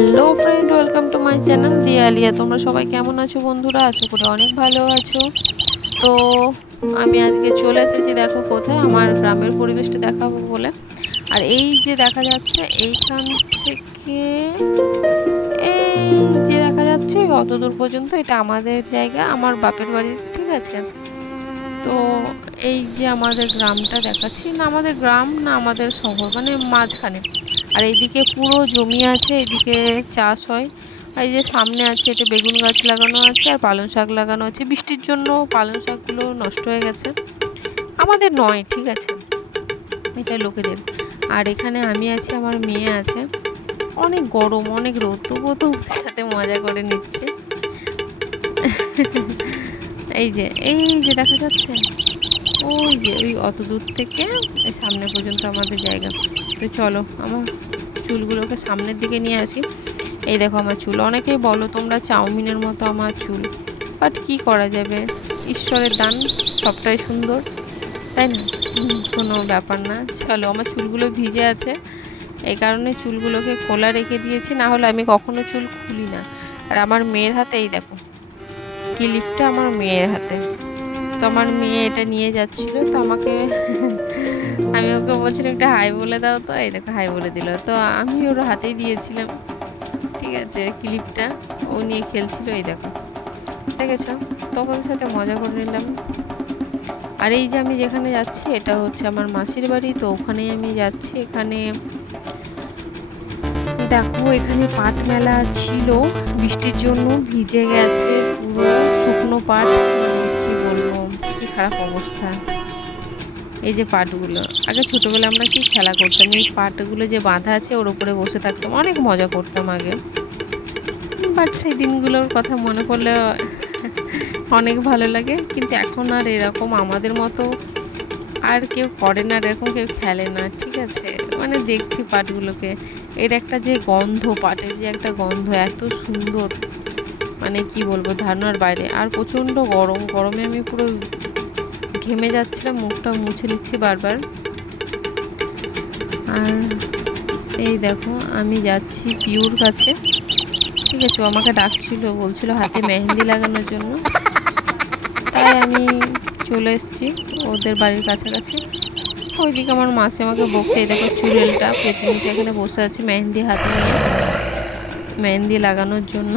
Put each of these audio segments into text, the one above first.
Hello friend, welcome to my channel দিয়ালিয়া। তোমরা সবাই কেমন আছো বন্ধুরা? আশা করি অনেক ভালো আছো। তো আমি আজকে চলে এসেছি, দেখো কোথায়, আমার গ্রামের পরিবেশটা দেখাবো বলে। আর এই যে দেখা যাচ্ছে এইখান থেকে, এই যে দেখা যাচ্ছে অত দূর পর্যন্ত, এটা আমাদের জায়গা, আমার বাপের বাড়ির, ঠিক আছে। তো এই যে আমাদের গ্রামটা দেখাচ্ছি, না আমাদের গ্রাম না আমাদের শহর, মানে মাঝখানে। আর এইদিকে পুরো জমি আছে, এদিকে চাষ হয়। আর এই যে সামনে আছে, এটা বেগুন গাছ লাগানো আছে আর পালং শাক লাগানো আছে। বৃষ্টির জন্য পালং শাকগুলো নষ্ট হয়ে গেছে, আমাদের নয়, ঠিক আছে, এটা লোকেদের। আর এখানে আমি আছি, আমার মেয়ে আছে। অনেক গরম, অনেক রোদ, তবুও তো ওদের সাথে মজা করে নিচ্ছে। এই যে দেখা যাচ্ছে, ওই যে ওই অত দূর থেকে সামনে পর্যন্ত আমাদের জায়গা। তো চলো আমার চুলগুলোকে সামনের দিকে নিয়ে আসি। এই দেখো আমার চুল, অনেকেই বলো তোমরা চাউমিনের মতো আমার চুল, বাট কি করা যাবে, ঈশ্বরের দান, সবটাই সুন্দর, তাই না? কোনো ব্যাপার না। চলো, আমার চুলগুলো ভিজে আছে, এই কারণে চুলগুলোকে খোলা রেখে দিয়েছি, না হলে আমি কখনো চুল খুলি না। আর আমার মেয়ের হাতে এই দেখো ক্লিপটা, আমার মেয়ের হাতে। তো আমার মেয়ে এটা নিয়ে যাচ্ছিল, তো আমাকে আমি ওকে বলছিলাম একটা হাই বলে দাও, তো এই দেখো হাই বলে দিল। তো আমি ওর হাতেই দিয়েছিলাম, ঠিক আছে, ক্লিপটা। ও নিয়ে খেলছিল, এই দেখো, দেখেছো? তখন সাথে মজা করে নিলাম। আর এই যে আমি যেখানে যাচ্ছি, এটা হচ্ছে আমার মাসির বাড়ি, তো ওখানেই আমি যাচ্ছি। এখানে দেখো, এখানে পাট মেলা ছিল, বৃষ্টির জন্য ভিজে গেছে পুরো, শুকনো পাট, মানে কি বলবো, কি খারাপ অবস্থা। এই যে পাটগুলো, আগে ছোটোবেলায় আমরা কি খেলা করতাম, এই পাটগুলো যে বাঁধা আছে ওর উপরে বসে থাকতাম, অনেক মজা করতাম আগে। বাট সেই দিনগুলোর কথা মনে পড়লে অনেক ভালো লাগে। কিন্তু এখন আর এরকম আমাদের মতো আর কেউ করে না, এরকম কেউ খেলে না, ঠিক আছে। মানে দেখছি পাটগুলোকে, এর একটা যে গন্ধ, পাটের যে একটা গন্ধ এত সুন্দর, মানে কি বলবো, ধারণার বাইরে। আর প্রচণ্ড গরম, গরমে আমি পুরো ঘেমে যাচ্ছিলাম, মুখটা মুছে নিচ্ছি বারবার। আর এই দেখো আমি যাচ্ছি পিউর কাছে, ঠিক আছে। ও আমাকে ডাকছিল, বলছিল হাতে মেহেন্দি লাগানোর জন্য, তাই আমি চলে এসেছি ওদের বাড়ির কাছাকাছি। ওইদিকে আমার মাসি আমাকে বকছে, এই দেখো চুড়েলটা পেতনিটা এখানে বসে আছে মেহেন্দি হাতে নিয়ে, মেহেন্দি লাগানোর জন্য।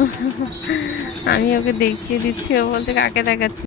আমি ওকে দেখিয়ে দিচ্ছি, ও বলছে কাকে দেখাচ্ছি।